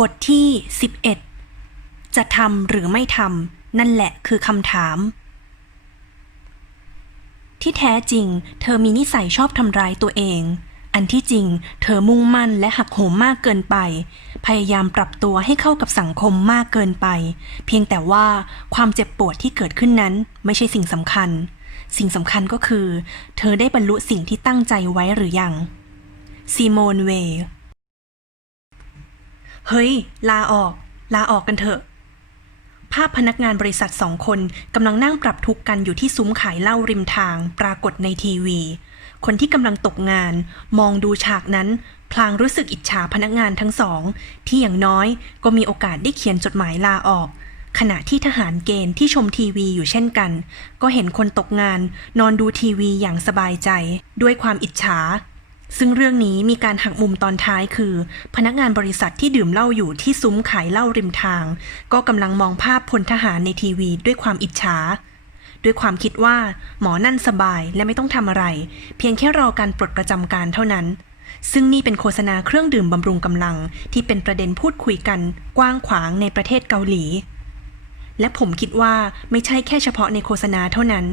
บทที่ 11 จะทำหรือไม่ทำนั่นแหละคือคำถาม ที่แท้จริง เธอมีนิสัยชอบทำร้ายตัวเอง อันที่จริง เธอมุ่งมั่นและหักโหมมากเกินไป พยายามปรับตัวให้เข้ากับสังคมมากเกินไป เพียงแต่ว่าความเจ็บปวดที่เกิดขึ้นนั้นไม่ใช่สิ่งสำคัญ สิ่งสำคัญก็คือ เธอได้บรรลุสิ่งที่ตั้งใจไว้หรือยังซีโมนเวย์ เฮ้ย ลาออก ลาออกกันเถอะ ภาพพนักงานบริษัทสองคนกำลังนั่งปรับทุกข์กันอยู่ที่ซุ้มขายเหล้าริมทาง ปรากฏในทีวี คนที่กำลังตกงาน มองดูฉากนั้น พลางรู้สึกอิจฉาพนักงานทั้งสอง ที่อย่างน้อยก็มีโอกาสได้เขียนจดหมายลาออก ขณะที่ทหารเกณฑ์ที่ชมทีวีอยู่เช่นกัน ก็เห็นคนตกงาน นอนดูทีวีอย่างสบายใจ ด้วยความอิจฉา ซึ่งเรื่องนี้มีการหักมุมตอนท้ายคือ พนักงานบริษัทที่ดื่มเหล้าอยู่ที่ซุ้มขายเหล้าริมทาง ก็กำลังมองภาพพลทหารในทีวีด้วยความอิจฉา ด้วยความคิดว่า หมอนั่นสบายและไม่ต้องทำอะไร เพียงแค่รอการปลดประจำการเท่านั้น ซึ่งนี่เป็นโฆษณาเครื่องดื่มบำรุงกำลังที่เป็นประเด็นพูดคุยกัน กว้างขวางในประเทศเกาหลี และผมคิดว่าไม่ใช่แค่เฉพาะในโฆษณาเท่านั้น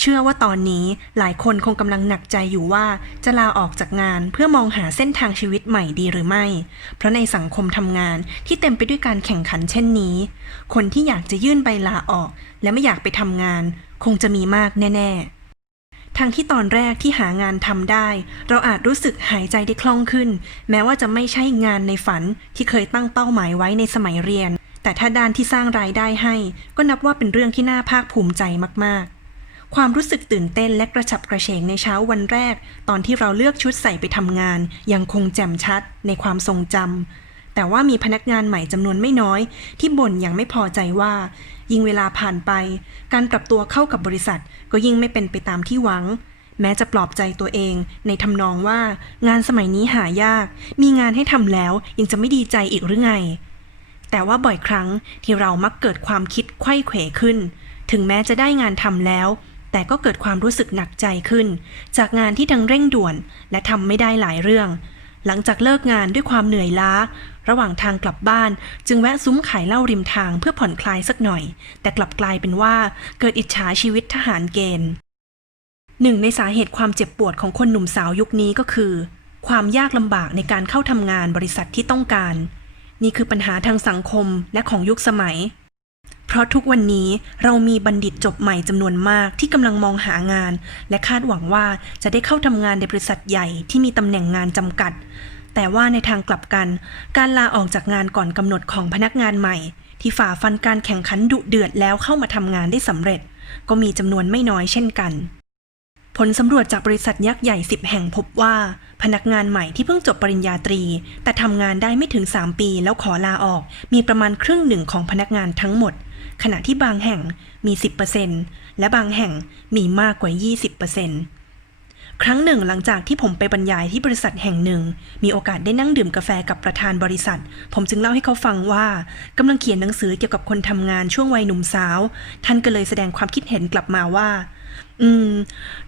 เชื่อว่าตอนนี้หลายคนคงกำลังหนักใจอยู่ว่าจะลาออกจากงานเพื่อมองหาเส้นทางชีวิตใหม่ดีหรือไม่ เพราะในสังคมทำงานที่เต็มไปด้วยการแข่งขันเช่นนี้ คนที่อยากจะยื่นใบลาออก และไม่อยากไปทำงาน คงจะมีมากแน่ ๆทางที่ตอนแรกที่หางานทำได้ เราอาจรู้สึกหายใจได้คล่องขึ้น แม้ว่าจะไม่ใช่งานในฝันที่เคยตั้งเป้าหมายไว้ในสมัยเรียน แต่ถ้าด้านที่สร้างรายได้ให้ ก็นับว่าเป็นเรื่องที่น่าภาคภูมิใจมากๆ ความรู้สึกตื่นเต้นและกระฉับกระเฉงในเช้าวันแรก ตอนที่เราเลือกชุดใส่ไปทำงาน ยังคงแจ่มชัดในความทรงจำแต่ว่ามีพนักงานใหม่จำนวนไม่น้อย ที่บ่นอย่างไม่พอใจว่า ยิ่งเวลาผ่านไป การปรับตัวเข้ากับบริษัท ก็ยิ่งไม่เป็นไปตามที่หวังแม้จะปลอบใจตัวเอง ในทำนองว่า งานสมัยนี้หายาก มีงานให้ทำแล้วยังจะไม่ดีใจอีกหรือไง แต่ว่าบ่อยครั้งที่เรามักเกิดความคิดไขว้เขวขึ้น ถึงแม้จะได้งานทำแล้ว แต่ก็เกิดความรู้สึกหนักใจขึ้น จากงานที่ทั้งเร่งด่วน และทำไม่ได้หลายเรื่อง หลังจากเลิกงานด้วยความเหนื่อยล้า ระหว่างทางกลับบ้าน จึงแวะซุ้มขายเหล้าริมทางเพื่อผ่อนคลายสักหน่อย แต่กลับกลายเป็นว่าเกิดอิจฉาชีวิตทหารเกณฑ์หนึ่งในสาเหตุความเจ็บปวดของคนหนุ่มสาวยุคนี้ก็คือ ความยากลำบากในการเข้าทำงานบริษัทที่ต้องการ นี่คือปัญหาทางสังคมและของยุคสมัย เพราะทุกวันนี้เรามีบัณฑิตจบใหม่จำนวนมากที่กำลังมองหางาน และคาดหวังว่าจะได้เข้าทำงานในบริษัทใหญ่ที่มีตำแหน่งงานจำกัด แต่ว่าในทางกลับกัน การลาออกจากงานก่อนกำหนดของพนักงานใหม่ ที่ฝ่าฟันการแข่งขันดุเดือดแล้วเข้ามาทำงานได้สำเร็จ ก็มีจำนวนไม่น้อยเช่นกัน ผลสำรวจจากบริษัทยักษ์ใหญ่ 10 แห่งพบว่า พนักงานใหม่ที่เพิ่งจบปริญญาตรี แต่ทำงานได้ไม่ถึง 3 ปีแล้วขอลาออก มีประมาณครึ่งหนึ่งของพนักงานทั้งหมด ขณะที่บางแห่งมี 10%และบางแห่งมีมากกว่า 20%ครั้งหนึ่งหลังจากที่ผมไปบรรยายที่บริษัทแห่งหนึ่ง มีโอกาสได้นั่งดื่มกาแฟกับประธานบริษัท ผมจึงเล่าให้เขาฟังว่ากำลังเขียนหนังสือเกี่ยวกับคนทำงานช่วงวัยหนุ่มสาว ท่านก็เลยแสดงความคิดเห็นกลับมาว่า อืม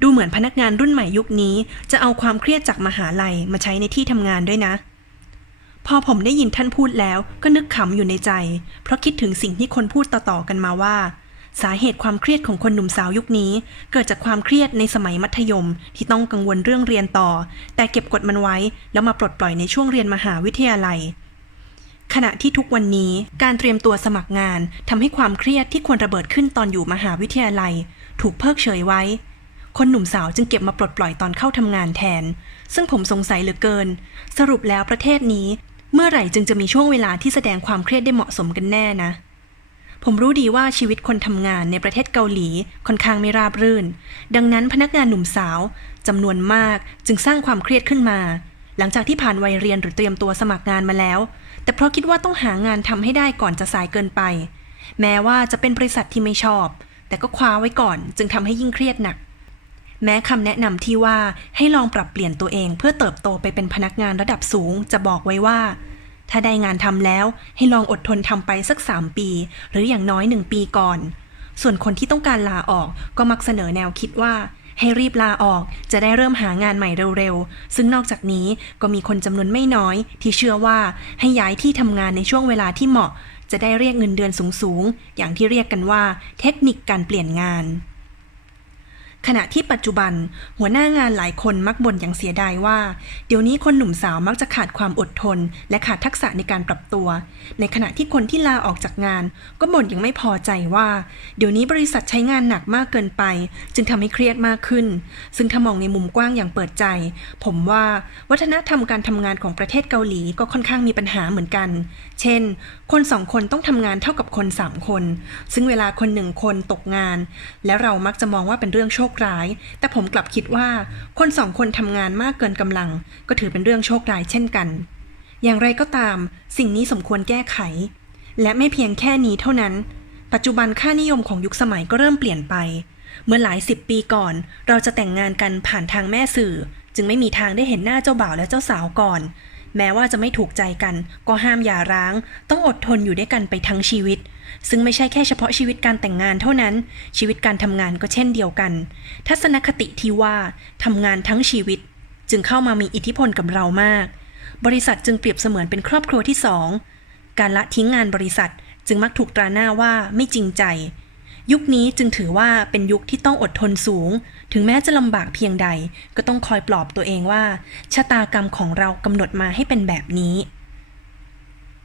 ดูเหมือนพนักงานรุ่นใหม่ยุคนี้ จะเอาความเครียดจากมหาลัยมาใช้ในที่ทำงานด้วยนะ พอผมได้ยินท่านพูดแล้วก็นึกขำอยู่ในใจ เพราะคิดถึงสิ่งที่คนพูดต่อๆกันมาว่า สาเหตุความเครียดของคนหนุ่มสาวยุคนี้ เกิดจากความเครียดในสมัยมัธยม ที่ต้องกังวลเรื่องเรียนต่อ แต่เก็บกดมันไว้แล้วมาปลดปล่อยในช่วงเรียนมหาวิทยาลัยขณะที่ทุกวันนี้การเตรียมตัวสมัครงานทำให้ความเครียดที่ควรระเบิดขึ้นตอนอยู่มหาวิทยาลัย ถูกเพิกเฉยไว้ คนหนุ่มสาวจึงเก็บมาปลดปล่อยตอนเข้าทำงานแทน ซึ่งผมสงสัยเหลือเกิน สรุปแล้วประเทศนี้ เมื่อไหร่จึงจะมีช่วงเวลาที่แสดงความเครียดได้เหมาะสมกันแน่นะผมรู้ดีว่าชีวิตคนทำงานในประเทศเกาหลีค่อนข้างไม่ราบรื่น ดังนั้นพนักงานหนุ่มสาวจำนวนมากจึงสร้างความเครียดขึ้นมา หลังจากที่ผ่านวัยเรียนหรือเตรียมตัวสมัครงานมาแล้ว แต่เพราะคิดว่าต้องหางานทำให้ได้ก่อนจะสายเกินไป แม้ว่าจะเป็นบริษัทที่ไม่ชอบ แต่ก็คว้าไว้ก่อนจึงทำให้ยิ่งเครียดหนัก แม้คำแนะนำที่ว่าให้ลองปรับเปลี่ยนตัวเองเพื่อเติบโตไปเป็นพนักงานระดับสูง จะบอกไว้ว่า ถ้าได้งานทำแล้วให้ลองอดทนทำไปสัก 3 ปี หรืออย่างน้อย1ปีก่อน ส่วนคนที่ต้องการลาออกก็มักเสนอแนวคิดว่า ให้รีบลาออกจะได้เริ่มหางานใหม่เร็วๆ ซึ่งนอกจากนี้ก็มีคนจำนวนไม่น้อย ที่เชื่อว่าให้ย้ายที่ทำงานในช่วงเวลาที่เหมาะ จะได้เรียกเงินเดือนสูงๆ อย่างที่เรียกกันว่า เทคนิคการเปลี่ยนงาน ขณะที่ปัจจุบัน หัวหน้างานหลายคนมักบ่นอย่างเสียดายว่า เดี๋ยวนี้คนหนุ่มสาวมักจะขาดความอดทน และขาดทักษะในการปรับตัว ในขณะที่คนที่ลาออกจากงาน ก็บ่นยังไม่พอใจว่า เดี๋ยวนี้บริษัทใช้งานหนักมากเกินไป จึงทำให้เครียดมากขึ้น ซึ่งถ้ามองในมุมกว้างอย่างเปิดใจ ผมว่าวัฒนธรรมการทำงานของประเทศเกาหลีก็ค่อนข้างมีปัญหาเหมือนกัน เช่น คนสองคนต้องทำงานเท่ากับคนสามคน ซึ่งเวลาคนหนึ่งคนตกงาน และเรามักจะมองว่าเป็นเรื่องโชคร้าย แต่ผมกลับคิดว่าคนสองคนทำงานมากเกินกำลัง ก็ถือเป็นเรื่องโชคร้ายเช่นกัน อย่างไรก็ตาม สิ่งนี้สมควรแก้ไข และไม่เพียงแค่นี้เท่านั้น ปัจจุบันค่านิยมของยุคสมัยก็เริ่มเปลี่ยนไป เมื่อหลายสิบปีก่อน เราจะแต่งงานกันผ่านทางแม่สื่อ จึงไม่มีทางได้เห็นหน้าเจ้าบ่าวและเจ้าสาวก่อน แม้ว่าจะไม่ถูกใจกัน ก็ห้ามอย่าร้าง ต้องอดทนอยู่ด้วยกันไปทั้งชีวิต ซึ่งไม่ใช่แค่เฉพาะชีวิตการแต่งงานเท่านั้น ชีวิตการทำงานก็เช่นเดียวกัน ทัศนคติที่ว่าทำงานทั้งชีวิต จึงเข้ามามีอิทธิพลกับเรามาก บริษัทจึงเปรียบเสมือนเป็นครอบครัวที่สองการละทิ้งงานบริษัทจึงมักถูกตราหน้าว่าไม่จริงใจ ยุคนี้จึงถือว่าเป็นยุคที่ต้องอดทนสูง ถึงแม้จะลำบากเพียงใด ก็ต้องคอยปลอบตัวเองว่า ชะตากรรมของเรากำหนดมาให้เป็นแบบนี้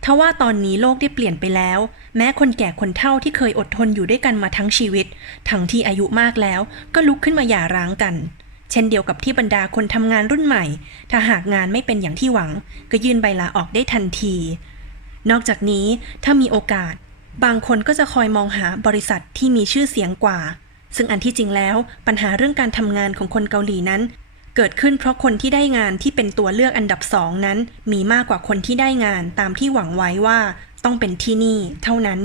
ทว่าตอนนี้โลกได้เปลี่ยนไปแล้ว แม้คนแก่คนเฒ่าที่เคยอดทนอยู่ด้วยกันมาทั้งชีวิต ทั้งที่อายุมากแล้ว ก็ลุกขึ้นมาหย่าร้างกัน เช่นเดียวกับที่บรรดาคนทำงานรุ่นใหม่ ถ้าหากงานไม่เป็นอย่างที่หวัง ก็ยื่นใบลาออกได้ทันที นอกจากนี้ถ้ามีโอกาส บางคนก็จะคอยมองหาบริษัทที่มีชื่อเสียงกว่า ซึ่งอันที่จริงแล้วปัญหาเรื่องการทำงานของคนเกาหลีนั้น เกิดขึ้นเพราะคนที่ได้งานที่เป็นตัวเลือกอันดับสองนั้น มีมากกว่าคนที่ได้งานตามที่หวังไว้ว่า ต้องเป็นที่นี่เท่านั้น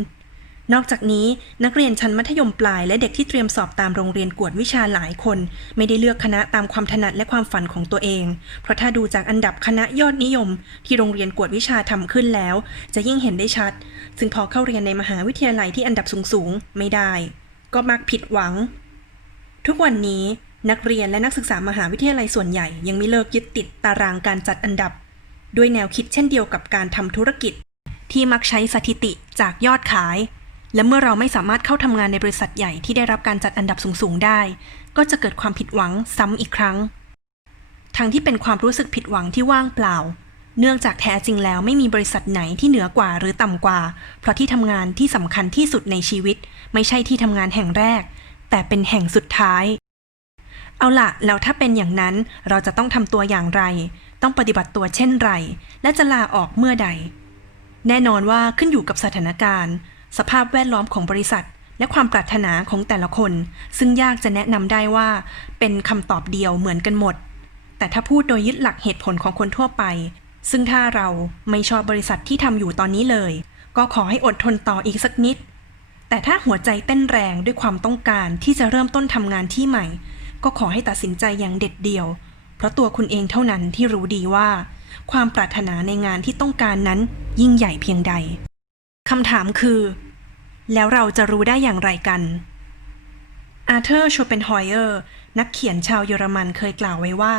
นอกจากนี้นักเรียนชั้นมัธยมปลายและเด็กที่เตรียมสอบตามโรงเรียนกวดวิชาหลายคน ไม่ได้เลือกคณะตามความถนัดและความฝันของตัวเอง เพราะถ้าดูจากอันดับคณะยอดนิยม ที่โรงเรียนกวดวิชาทำขึ้นแล้ว จะยิ่งเห็นได้ชัด ซึ่งพอเข้าเรียนในมหาวิทยาลัยที่อันดับสูงๆไม่ได้ ก็มักผิดหวัง ทุกวันนี้นักเรียนและนักศึกษามหาวิทยาลัยส่วนใหญ่ ยังไม่เลิกยึดติดตารางการจัดอันดับ ด้วยแนวคิดเช่นเดียวกับการทำธุรกิจ ที่มักใช้สถิติจากยอดขาย และเมื่อเราไม่สามารถเข้าทำงานในบริษัทใหญ่ที่ได้รับการจัดอันดับสูงๆได้ ก็จะเกิดความผิดหวังซ้ำอีกครั้ง ทั้งที่เป็นความรู้สึกผิดหวังที่ว่างเปล่า เนื่องจากแท้จริงแล้วไม่มีบริษัทไหนที่เหนือกว่าหรือต่ำกว่า เพราะที่ทำงานที่สำคัญที่สุดในชีวิต ไม่ใช่ที่ทำงานแห่งแรก แต่เป็นแห่งสุดท้าย เอาล่ะแล้วถ้าเป็นอย่างนั้นเราจะต้องทำตัวอย่างไร ต้องปฏิบัติตัวเช่นไร และจะลาออกเมื่อใด แน่นอนว่าขึ้นอยู่กับสถานการณ์ สภาพแวดล้อมของบริษัท และความปรารถนาของแต่ละคน ซึ่งยากจะแนะนำได้ว่า เป็นคำตอบเดียวเหมือนกันหมด แต่ถ้าพูดโดยยึดหลักเหตุผลของคนทั่วไป ซึ่งถ้าเราไม่ชอบบริษัทที่ทำอยู่ตอนนี้เลย ก็ขอให้อดทนต่ออีกสักนิด แต่ถ้าหัวใจเต้นแรงด้วยความต้องการที่จะเริ่มต้นทำงานที่ใหม่ ก็ขอให้ตัดสินใจอย่างเด็ดเดี่ยว เพราะตัวคุณเองเท่านั้นที่รู้ดีว่า ความปรารถนาในงานที่ต้องการนั้นยิ่งใหญ่เพียงใดคำถามคือ แล้วเราจะรู้ได้อย่างไรกัน อาเธอร์ โชเปนฮอยเออร์ นักเขียนชาวเยอรมันเคยกล่าวไว้ว่า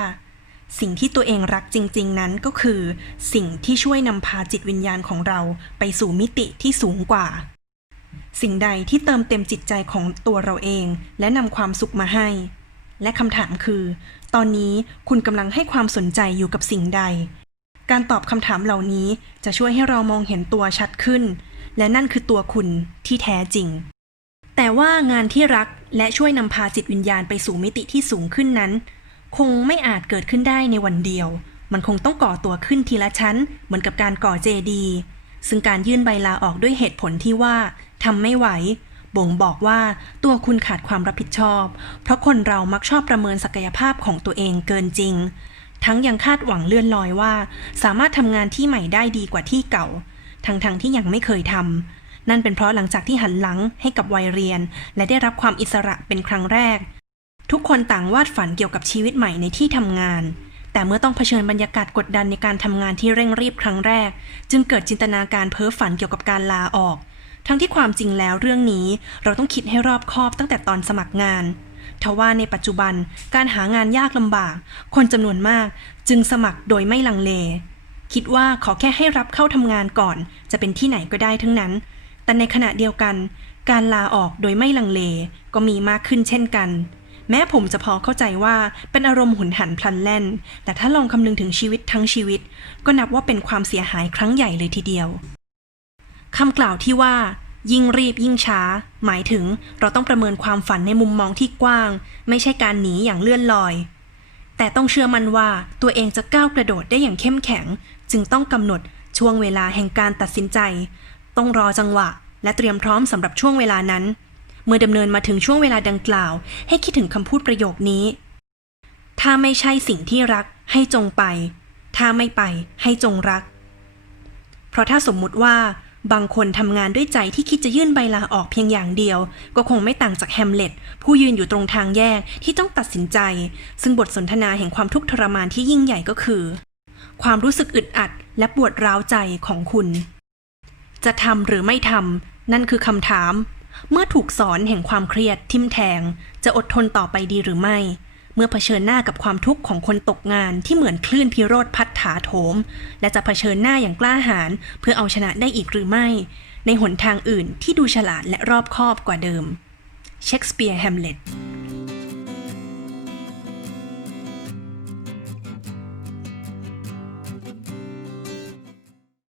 สิ่งที่ตัวเองรักจริง ๆ นั้นก็คือ สิ่งที่ช่วยนำพาจิตวิญญาณของเราไปสู่มิติที่สูงกว่า สิ่งใดที่เติมเต็มจิตใจของตัวเราเอง และนำความสุขมาให้ และคำถามคือ ตอนนี้คุณกำลังให้ความสนใจอยู่กับสิ่งใด การตอบคำถามเหล่านี้จะช่วยให้เรามองเห็นตัวชัดขึ้น และนั่นคือตัวคุณที่แท้จริง แต่ว่างานที่รักและช่วยนำพาจิตวิญญาณไปสู่มิติที่สูงขึ้นนั้น คงไม่อาจเกิดขึ้นได้ในวันเดียว มันคงต้องก่อตัวขึ้นทีละชั้น เหมือนกับการก่อเจดีซึ่งการยื่นใบลาออกด้วยเหตุผลที่ว่าทำไม่ไหว บ่งบอกว่าตัวคุณขาดความรับผิดชอบ เพราะคนเรามักชอบประเมินศักยภาพของตัวเองเกินจริง ทั้งยังคาดหวังเลื่อนลอยว่า สามารถทำงานที่ใหม่ได้ดีกว่าที่เก่า ทั้งๆทที่ยังไม่เคยทำนั่นเป็นเพราะหลังจากที่หันหลังให้กับวัยเรียน และได้รับความอิสระเป็นครั้งแรก ทุกคนต่างวาดฝันเกี่ยวกับชีวิตใหม่ในที่ทำงาน แต่เมื่อต้องเผชิญบรรยากาศกดดันในการทำงานที่เร่งรีบครั้งแรก จึงเกิดจินตนาการเพ้อฝันเกี่ยวกับการลาออก ทั้งที่ความจริงแล้วเรื่องนี้เราต้องคิดให้รอบคอบตั้งแต่ตอนสมัครงานทว่าในปัจจุบันการหางานยากลำบาก คนจำนวนมากจึงสมัครโดยไม่ลังเล คิดว่าขอแค่ให้รับเข้าทำงานก่อน จะเป็นที่ไหนก็ได้ทั้งนั้น แต่ในขณะเดียวกัน การลาออกโดยไม่ลังเลก็มีมากขึ้นเช่นกัน แม้ผมจะพอเข้าใจว่าเป็นอารมณ์หุนหันพลันแล่น แต่ถ้าลองคำนึงถึงชีวิตทั้งชีวิต ก็นับว่าเป็นความเสียหายครั้งใหญ่เลยทีเดียวคำกล่าวที่ว่า ยิ่งรีบยิ่งช้า หมายถึงเราต้องประเมินความฝันในมุมมองที่กว้าง ไม่ใช่การหนีอย่างเลื่อนลอย แต่ต้องเชื่อมั่นว่าตัวเองจะก้าวกระโดดได้อย่างเข้มแข็ง จึงต้องกำหนดช่วงเวลาแห่งการตัดสินใจ ต้องรอจังหวะ และเตรียมพร้อมสำหรับช่วงเวลานั้น เมื่อดำเนินมาถึงช่วงเวลาดังกล่าว ให้คิดถึงคำพูดประโยคนี้ ถ้าไม่ใช่สิ่งที่รักให้จงไป ถ้าไม่ไปให้จงรัก เพราะถ้าสมมุติว่า บางคนทำงานด้วยใจที่คิดจะยื่นใบลาออกเพียงอย่างเดียว ก็คงไม่ต่างจากแฮมเล็ตผู้ยืนอยู่ตรงทางแยกที่ต้องตัดสินใจ ซึ่งบทสนทนาแห่งความทุกข์ทรมานที่ยิ่งใหญ่ก็คือ ความรู้สึกอึดอัด และปวดร้าวใจของคุณ จะทำหรือไม่ทำนั่นคือคำถาม เมื่อถูกสอนแห่งความเครียดทิมแทง จะอดทนต่อไปดีหรือไม่ เมื่อเผชิญหน้ากับความทุกข์ของคนตกงานที่เหมือนคลื่นพิโรธพัดถาโถม และจะเผชิญหน้าอย่างกล้าหาญเพื่อเอาชนะได้อีกหรือไม่ ในหนทางอื่นที่ดูฉลาดและรอบคอบกว่าเดิม เชคสเปียร์แฮมเล็ต